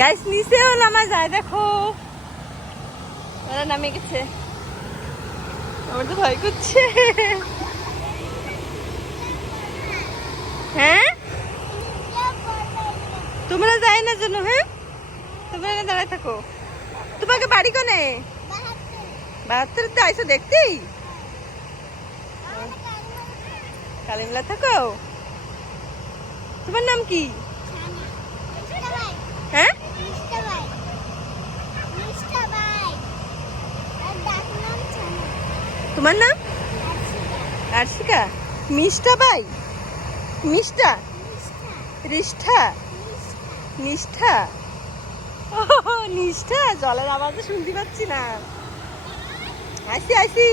Guys নিচেও নামা যায়, দেখো ওরা নামে গেছে। আমার তো ভয় করছে। হ্যাঁ তোমরা যাই না জন্য, হ্যাঁ তোমরা দাঁড়ায় থাকো। তোমাকে বাড়ি কোনে? 72 আইসো দেখতেই? কালিমলা থাকো? তোমার নাম কি? হ্যাঁ তোমার নাম? আরশিকা। মিষ্টা বাই? মিষ্টা? রিষ্ঠা? নিষ্ঠা? ও নিষ্ঠা, জলের আওয়াজ শুনতে পাচ্ছি না। আসি আসি।